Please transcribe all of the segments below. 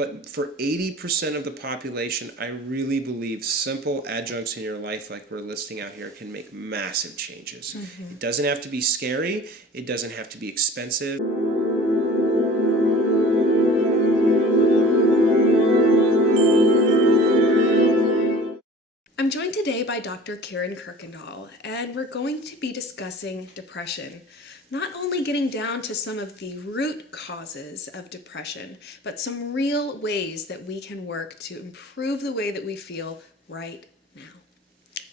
But for 80% of the population, I really believe simple adjuncts in your life like we're listing out here can make massive changes. It doesn't have to be scary. It doesn't have to be expensive. I'm joined today by Dr. Kuykendall, and we're going to be discussing depression. Not only getting down to some of the root causes of depression, but some real ways that we can work to improve the way that we feel right now.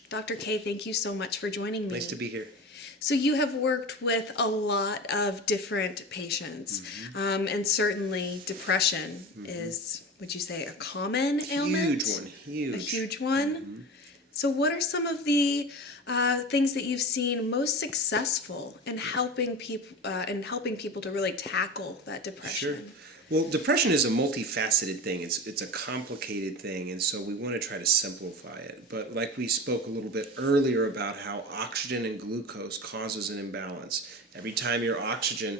Dr. K, thank you so much for joining me. Nice to be here. So you have worked with a lot of different patients, and certainly depression is, would you say, a common ailment? Huge one, huge. A huge one? So what are some of the things that you've seen most successful in helping people to really tackle that depression? Sure. Well, depression is a multifaceted thing. It's a complicated thing, and so we want to try to simplify it. But like we spoke a little bit earlier about how oxygen and glucose causes an imbalance. Every time your oxygen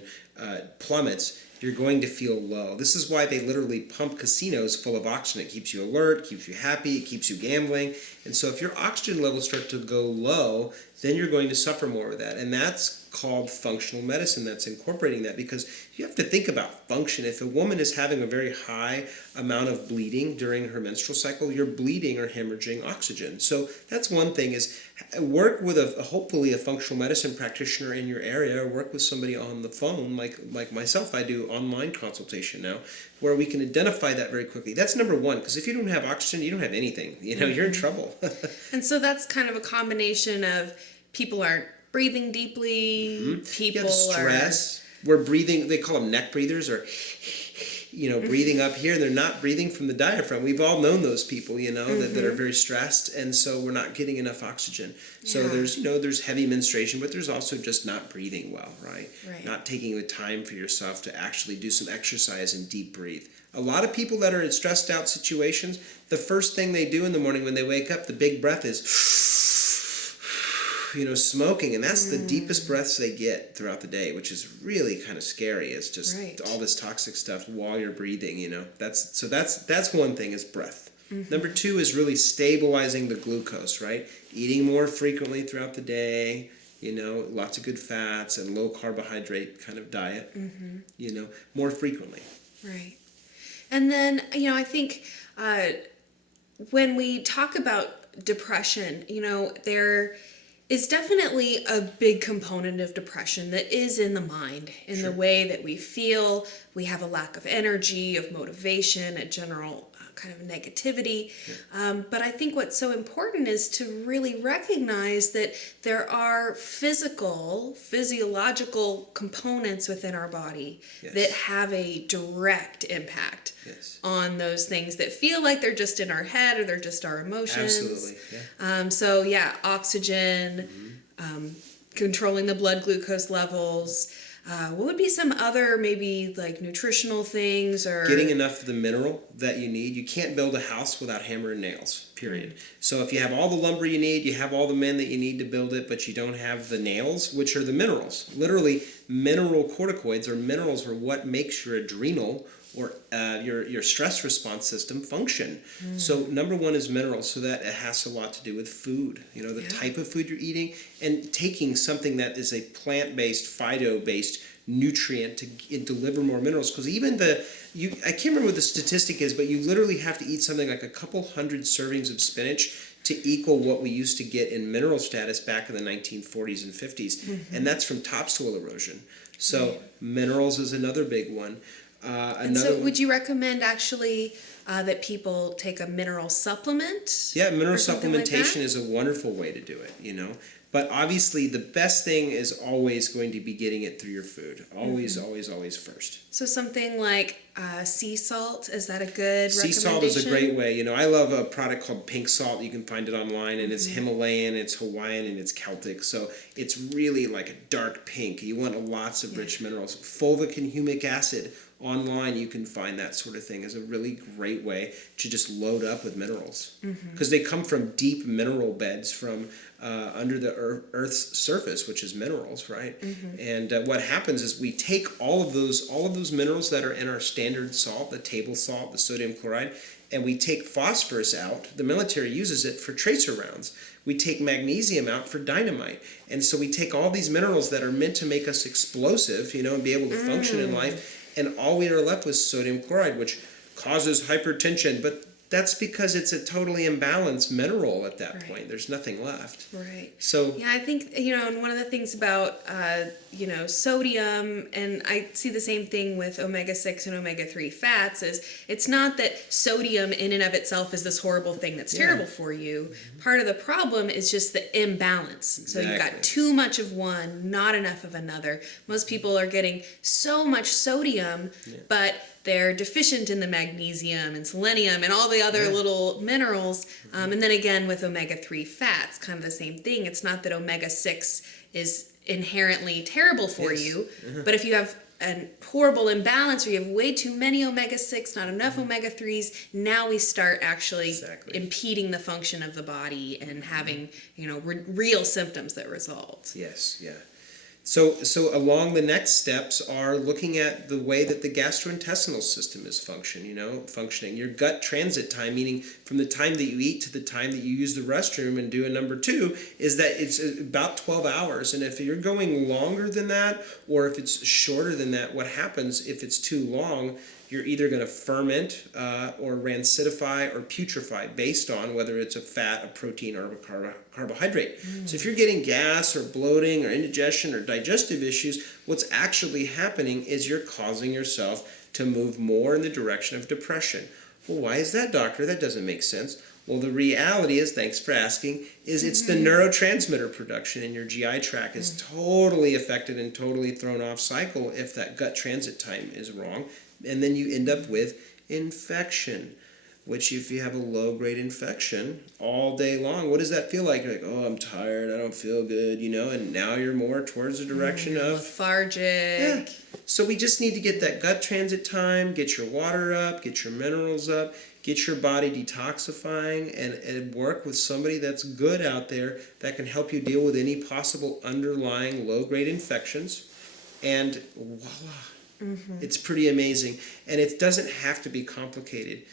plummets, you're going to feel low. This is why they literally pump casinos full of oxygen. It keeps you alert, keeps you happy, it keeps you gambling. And so if your oxygen levels start to go low, then you're going to suffer more with that. And that's called functional medicine that's incorporating that, because you have to think about function. If a woman is having a very high amount of bleeding during her menstrual cycle, you're bleeding or hemorrhaging oxygen. So that's one thing, is work with hopefully a functional medicine practitioner in your area, or work with somebody on the phone like myself. I do online consultation now, where we can identify that very quickly. That's number one, because if you don't have oxygen, you don't have anything. You're in trouble. And so that's kind of a combination of people aren't breathing deeply, people stress. We're breathing, they call them neck breathers, or breathing up here, and they're not breathing from the diaphragm. We've all known those people, that are very stressed, and so we're not getting enough oxygen. So there's heavy menstruation, but there's also just not breathing well, right? Not taking the time for yourself to actually do some exercise and deep breathe. A lot of people that are in stressed out situations, the first thing they do in the morning when they wake up, the big breath is smoking, and that's the deepest breaths they get throughout the day, which is really kind of scary. It's just all this toxic stuff while you're breathing, That's one thing, is breath. Number two is really stabilizing the glucose, right? Eating more frequently throughout the day, lots of good fats and low carbohydrate kind of diet, more frequently. Right. And then, I think when we talk about depression, there is definitely a big component of depression that is in the mind, in the way that we feel. We have a lack of energy, of motivation, a general kind of negativity. But I think what's so important is to really recognize that there are physiological components within our body that have a direct impact on those things that feel like they're just in our head, or they're just our emotions. Absolutely. Oxygen, controlling the blood glucose levels. What would be some other maybe like nutritional things, or getting enough of the mineral that you need? You can't build a house without hammer and nails, period. So if you have all the lumber you need, you have all the men that you need to build it, but you don't have the nails, which are the minerals. Literally, mineral corticoids, or minerals, are what makes your adrenal or your stress response system function. So number one is minerals, so that it has a lot to do with food, the type of food you're eating, and taking something that is a plant-based, phyto-based nutrient to deliver more minerals. Because even I can't remember what the statistic is, but you literally have to eat something like a couple hundred servings of spinach to equal what we used to get in mineral status back in the 1940s and 50s. And that's from topsoil erosion. So minerals is another big one. Would you recommend actually that people take a mineral supplement? Yeah, mineral supplementation is a wonderful way to do it, But obviously the best thing is always going to be getting it through your food. Always, always, always first. So something like sea salt, is that a good recommendation? Sea salt is a great way. I love a product called pink salt. You can find it online, and it's Himalayan, it's Hawaiian, and it's Celtic. So it's really like a dark pink. You want lots of rich minerals. Fulvic and humic acid. Online, you can find that sort of thing as a really great way to just load up with minerals, because they come from deep mineral beds from under the Earth's surface, which is minerals, right? And what happens is we take all of those minerals that are in our standard salt, the table salt, the sodium chloride, and we take phosphorus out. The military uses it for tracer rounds. We take magnesium out for dynamite. And so we take all these minerals that are meant to make us explosive, and be able to function in life, and all we are left with sodium chloride, which causes hypertension. But that's because it's a totally imbalanced mineral at that point. There's nothing left. Right. So yeah, I think, and one of the things about, sodium, and I see the same thing with omega-6 and omega-3 fats, is it's not that sodium in and of itself is this horrible thing that's terrible for you. Part of the problem is just the imbalance. So you've got too much of one, not enough of another. Most people are getting so much sodium, but they're deficient in the magnesium and selenium and all the other little minerals. And then again with omega-3 fats, kind of the same thing. It's not that omega-6 is inherently terrible for you, but if you have a horrible imbalance or you have way too many omega-6, not enough omega-3s, now we start actually impeding the function of the body and having, real symptoms that result. Yes, yeah. So along the next steps are looking at the way that the gastrointestinal system is functioning. Your gut transit time, meaning from the time that you eat to the time that you use the restroom and do a number 2, is that it's about 12 hours. And if you're going longer than that, or if it's shorter than that, what happens if it's too long, you're either going to ferment or rancidify or putrefy based on whether it's a fat, a protein, or a carbohydrate. So if you're getting gas or bloating or indigestion or digestive issues, what's actually happening is you're causing yourself to move more in the direction of depression. Well, why is that, doctor? That doesn't make sense. Well, the reality is, thanks for asking, is it's the neurotransmitter production in your GI tract is totally affected and totally thrown off cycle if that gut transit time is wrong. And then you end up with infection, which if you have a low-grade infection all day long, what does that feel like? You're like, oh, I'm tired, I don't feel good, and now you're more towards the direction of lethargic. Yeah. So we just need to get that gut transit time, get your water up, get your minerals up, get your body detoxifying, and work with somebody that's good out there that can help you deal with any possible underlying low-grade infections. And voila. It's pretty amazing. And it doesn't have to be complicated.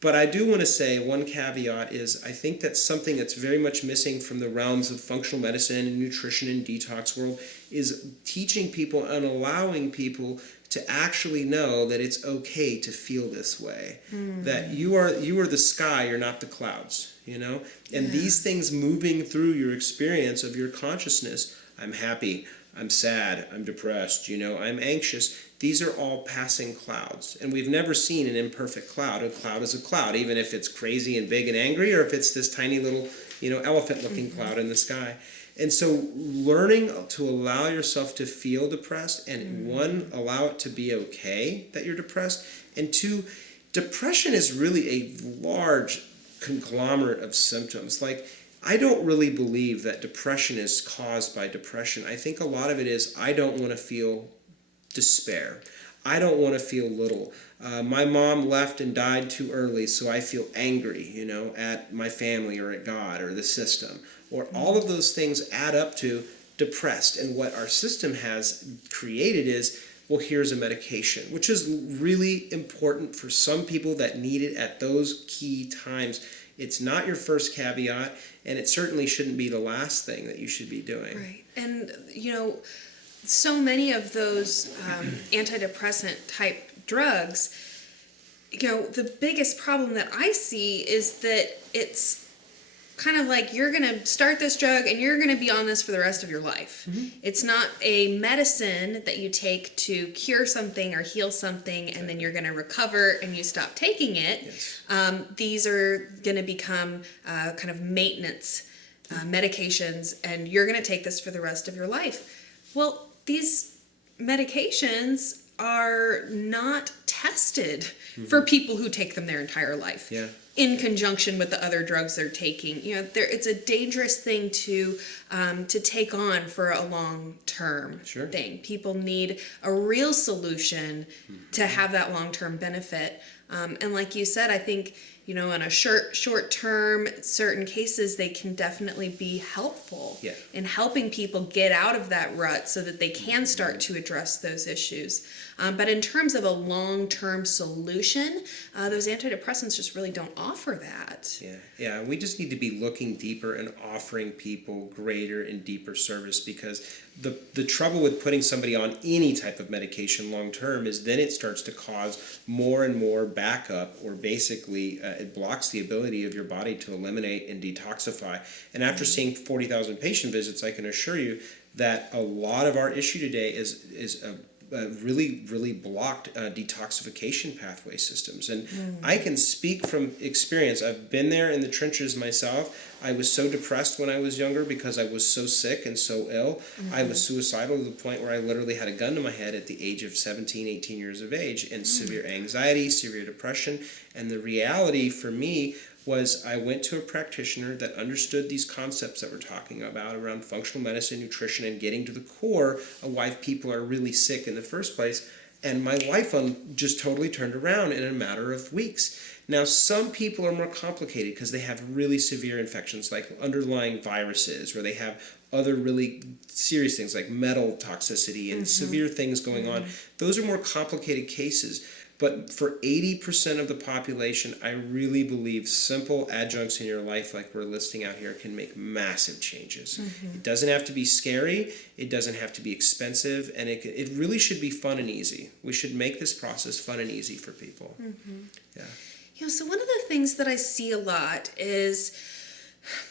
But I do want to say one caveat is I think that's something that's very much missing from the realms of functional medicine and nutrition and detox world is teaching people and allowing people to actually know that it's okay to feel this way. That you are the sky, you're not the clouds, And these things moving through your experience of your consciousness, I'm happy, I'm sad, I'm depressed, I'm anxious. These are all passing clouds. And we've never seen an imperfect cloud. A cloud is a cloud, even if it's crazy and big and angry, or if it's this tiny little, elephant-looking cloud in the sky. And so learning to allow yourself to feel depressed, and one, allow it to be okay that you're depressed, and two, depression is really a large conglomerate of symptoms. Like, I don't really believe that depression is caused by depression. I think a lot of it is I don't want to feel despair. I don't want to feel little. My mom left and died too early, so I feel angry, at my family or at God or the system. Or all of those things add up to depressed. And what our system has created is, well, here's a medication, which is really important for some people that need it at those key times. It's not your first caveat, and it certainly shouldn't be the last thing that you should be doing. Right. And, so many of those antidepressant type drugs, the biggest problem that I see is that it's kind of like you're going to start this drug and you're going to be on this for the rest of your life. It's not a medicine that you take to cure something or heal something and then you're going to recover and you stop taking it. Yes. These are going to become kind of maintenance medications, and you're going to take this for the rest of your life. Well, these medications are not tested for people who take them their entire life. Yeah. in conjunction with the other drugs they're taking. You know, it's a dangerous thing to take on for a long-term thing. People need a real solution to have that long-term benefit. And like you said, I think, you know, in a short term, certain cases, they can definitely be helpful in helping people get out of that rut so that they can start to address those issues. But in terms of a long-term solution, those antidepressants just really don't offer that. Yeah. We just need to be looking deeper and offering people greater and deeper service, because the trouble with putting somebody on any type of medication long-term is then it starts to cause more and more backup, or basically it blocks the ability of your body to eliminate and detoxify. And after seeing 40,000 patient visits, I can assure you that a lot of our issue today is really blocked detoxification pathway systems. And I can speak from experience. I've been there in the trenches myself. I was so depressed when I was younger because I was so sick and so ill. I was suicidal to the point where I literally had a gun to my head at the age of 17, 18 years of age, and severe anxiety, severe depression. And the reality for me was I went to a practitioner that understood these concepts that we're talking about around functional medicine, nutrition, and getting to the core of why people are really sick in the first place. And my life just totally turned around in a matter of weeks. Now, some people are more complicated because they have really severe infections like underlying viruses, or they have other really serious things like metal toxicity and severe things going on. Those are more complicated cases. But for 80% of the population, I really believe simple adjuncts in your life, like we're listing out here, can make massive changes. It doesn't have to be scary. It doesn't have to be expensive. And it really should be fun and easy. We should make this process fun and easy for people. Yeah. You know, so one of the things that I see a lot is,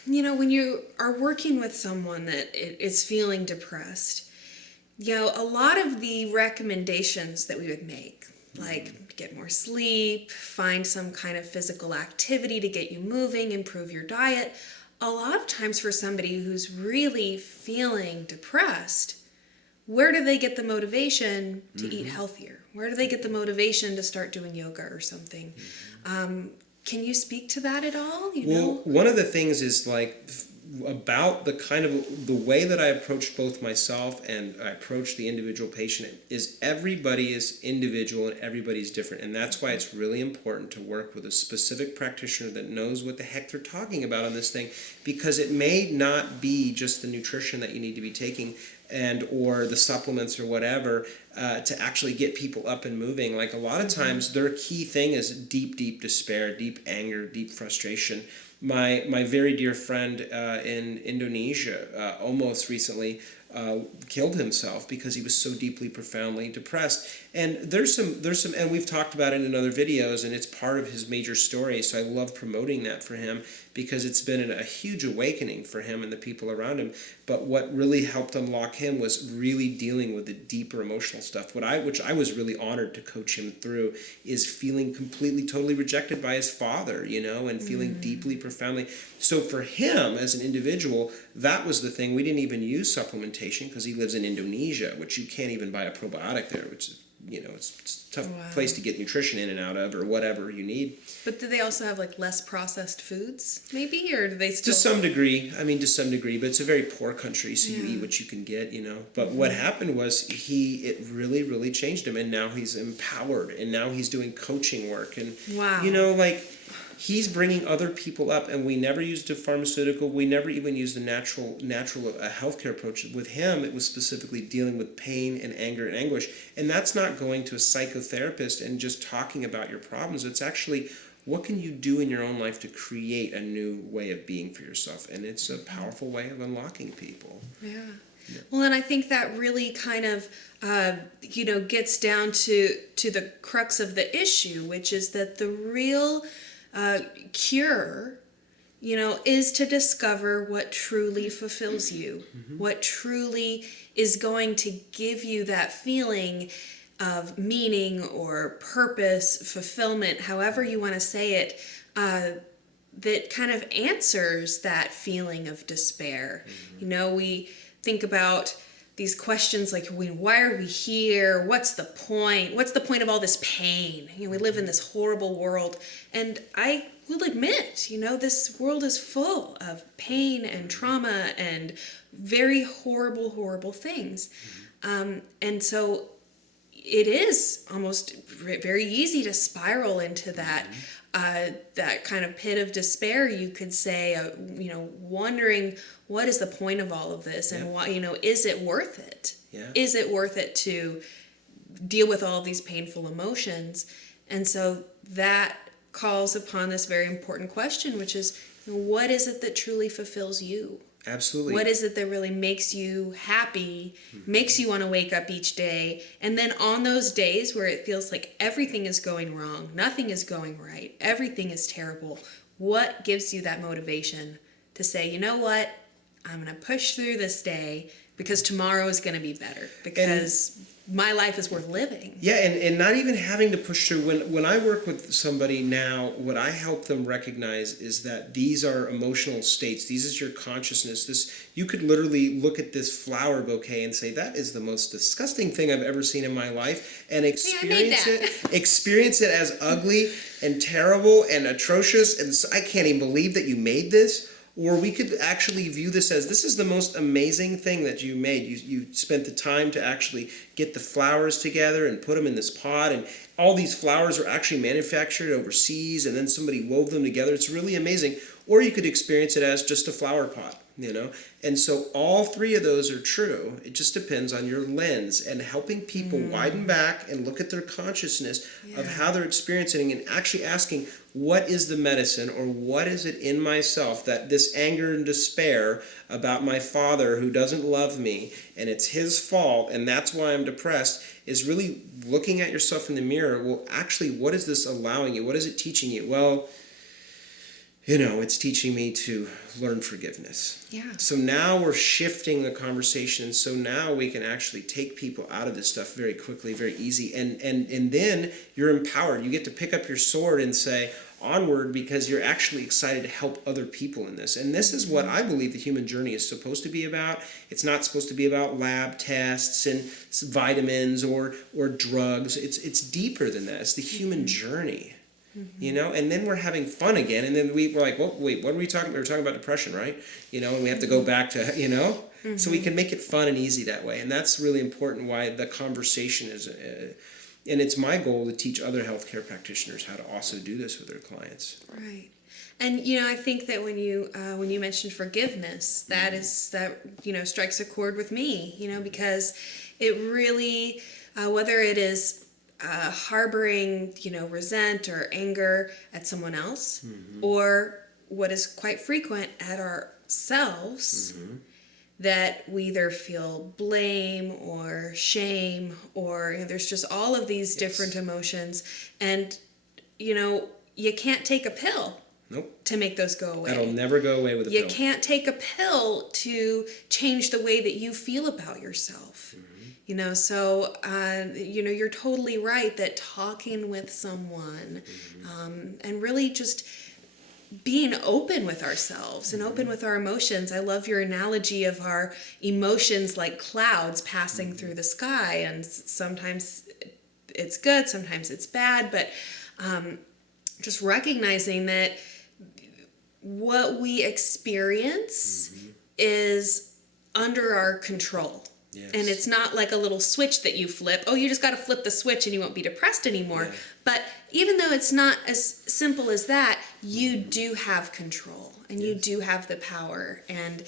you know, when you are working with someone that is feeling depressed, you know, a lot of the recommendations that we would make, like get more sleep, find some kind of physical activity to get you moving, improve your diet. A lot of times for somebody who's really feeling depressed, where do they get the motivation to eat healthier? Where do they get the motivation to start doing yoga or something? Can you speak to that at all? You know? One of the things is like about the way that I approach both myself and I approach the individual patient is everybody is individual and everybody's different. And that's why it's really important to work with a specific practitioner that knows what the heck they're talking about on this thing, because it may not be just the nutrition that you need to be taking or the supplements or whatever to actually get people up and moving. Like a lot of times their key thing is deep despair, deep anger, deep frustration. My very dear friend in Indonesia almost recently killed himself because he was so deeply, profoundly depressed. And there's some, and we've talked about it in other videos, and it's part of his major story. So I love promoting that for him because it's been a huge awakening for him and the people around him. But what really helped unlock him was really dealing with the deeper emotional stuff. Which I was really honored to coach him through, is feeling completely, totally rejected by his father, you know, and feeling deeply, profoundly. So for him as an individual, that was the thing. We didn't even use supplementation because he lives in Indonesia, which you can't even buy a probiotic there, which is, you know, it's a tough place to get nutrition in and out of, or whatever you need. But do they also have like less processed foods, maybe, or do they still? To some degree, but it's a very poor country, so you eat what you can get, you know. But what happened was it really changed him, and now he's empowered, and now he's doing coaching work, and you know, like, he's bringing other people up, and we never used a pharmaceutical. We never even used a natural healthcare approach. With him, it was specifically dealing with pain and anger and anguish. And that's not going to a psychotherapist and just talking about your problems. It's actually, what can you do in your own life to create a new way of being for yourself? And it's a powerful way of unlocking people. Yeah. Well, and I think that really kind of, you know, gets down to the crux of the issue, which is that the real cure, you know, is to discover what truly fulfills you, what truly is going to give you that feeling of meaning or purpose, fulfillment, however you want to say it, that kind of answers that feeling of despair. You know, we think about these questions like, why are we here? What's the point? What's the point of all this pain? You know, we live in this horrible world. And I will admit, you know, this world is full of pain and trauma and very horrible, horrible things. And so it is almost very easy to spiral into that that kind of pit of despair, you could say, you know, wondering what is the point of all of this, and why, you know, is it worth it? Is it worth it to deal with all of these painful emotions? And so that calls upon this very important question, which is, what is it that truly fulfills you? Absolutely. What is it that really makes you happy, makes you want to wake up each day? And then on those days where it feels like everything is going wrong, nothing is going right, everything is terrible, what gives you that motivation to say, you know what, I'm going to push through this day because tomorrow is going to be better, because my life is worth living. Yeah, and not even having to push through. When I work with somebody now, what I help them recognize is that these are emotional states. These is your consciousness. You could literally look at this flower bouquet and say, that is the most disgusting thing I've ever seen in my life, and experience it as ugly and terrible and atrocious, and I can't even believe that you made this. Or we could actually view this as, this is the most amazing thing that you made. You spent the time to actually get the flowers together and put them in this pot, and all these flowers are actually manufactured overseas, and then somebody wove them together. It's really amazing. Or you could experience it as just a flower pot, you know? And so all three of those are true. It just depends on your lens, and helping people widen back and look at their consciousness of how they're experiencing, and actually asking, what is the medicine, or what is it in myself that this anger and despair about my father who doesn't love me, and it's his fault, and that's why I'm depressed, is really looking at yourself in the mirror. Well, actually, what is this allowing you? What is it teaching you? Well, you know, it's teaching me to learn forgiveness. Yeah. So now we're shifting the conversation. So now we can actually take people out of this stuff very quickly, very easy. And then you're empowered. You get to pick up your sword and say, onward, because you're actually excited to help other people in this. And this is what I believe the human journey is supposed to be about. It's not supposed to be about lab tests and vitamins or drugs. It's deeper than that. It's the human journey. You know, and then we're having fun again, and then we're like, well, wait, what are we talking about? We were talking about depression, right? You know, and we have to go back to, you know, so we can make it fun and easy that way. And that's really important, why the conversation is, and it's my goal to teach other healthcare practitioners how to also do this with their clients. Right. And, you know, I think that when you mentioned forgiveness, that you know, strikes a chord with me, you know, because it really, whether it is harboring, you know, resent or anger at someone else, or what is quite frequent at ourselves, that we either feel blame or shame, or, you know, there's just all of these different emotions, and, you know, you can't take a pill to make those go away. That'll never go away with a pill. You can't take a pill to change the way that you feel about yourself. You know, so, you know, you're totally right that talking with someone and really just being open with ourselves and open with our emotions. I love your analogy of our emotions like clouds passing through the sky, and sometimes it's good, sometimes it's bad, but just recognizing that what we experience is under our control. Yes. And it's not like a little switch that you flip. Oh, you just got to flip the switch and you won't be depressed anymore. Yeah. But even though it's not as simple as that, you do have control, and you do have the power. And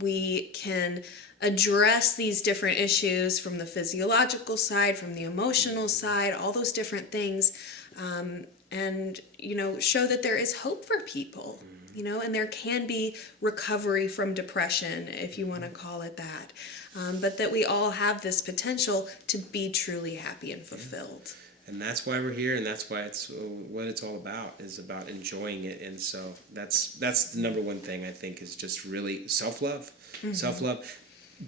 we can address these different issues from the physiological side, from the emotional side, all those different things, and, you know, show that there is hope for people. You know, and there can be recovery from depression, if you want to call it that. But that we all have this potential to be truly happy and fulfilled. And that's why we're here, and that's why it's what it's all about, is about enjoying it. And so that's the number one thing, I think, is just really self-love. Self-love.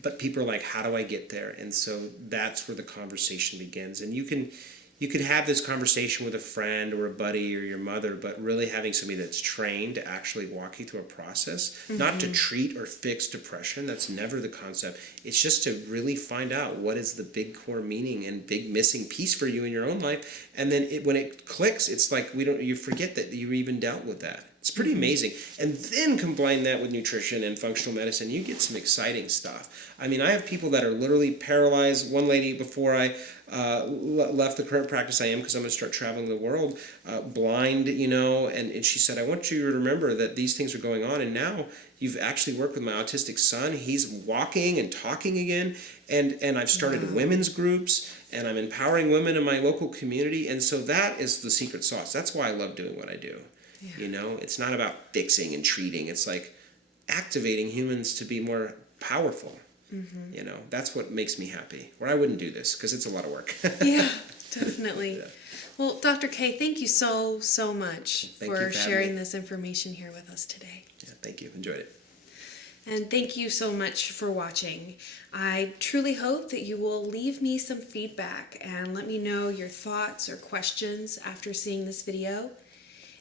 But people are like, how do I get there? And so that's where the conversation begins. And you can you could have this conversation with a friend or a buddy or your mother, but really having somebody that's trained to actually walk you through a process, not to treat or fix depression. That's never the concept. It's just to really find out what is the big core meaning and big missing piece for you in your own life. And then when it clicks, it's like you forget that you even dealt with that. It's pretty amazing. And then combine that with nutrition and functional medicine, you get some exciting stuff. I mean, I have people that are literally paralyzed. One lady, before I left the current practice I am, because I'm going to start traveling the world, blind, and she said, I want you to remember that these things are going on, and now you've actually worked with my autistic son. He's walking and talking again, and I've started women's groups, and I'm empowering women in my local community, and so that is the secret sauce. That's why I love doing what I do. Yeah. It's not about fixing and treating. It's like activating humans to be more powerful. That's what makes me happy. Or I wouldn't do this because it's a lot of work. Yeah, definitely. Yeah. Well, Dr. K, thank you so much for sharing this information here with us today. Yeah, thank you. Enjoyed it. And thank you so much for watching. I truly hope that you will leave me some feedback and let me know your thoughts or questions after seeing this video.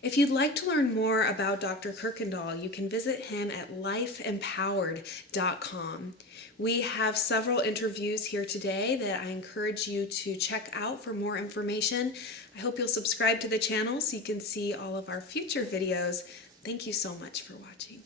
If you'd like to learn more about Dr. Kuykendall, you can visit him at lifeempowered.com. We have several interviews here today that I encourage you to check out for more information. I hope you'll subscribe to the channel so you can see all of our future videos. Thank you so much for watching.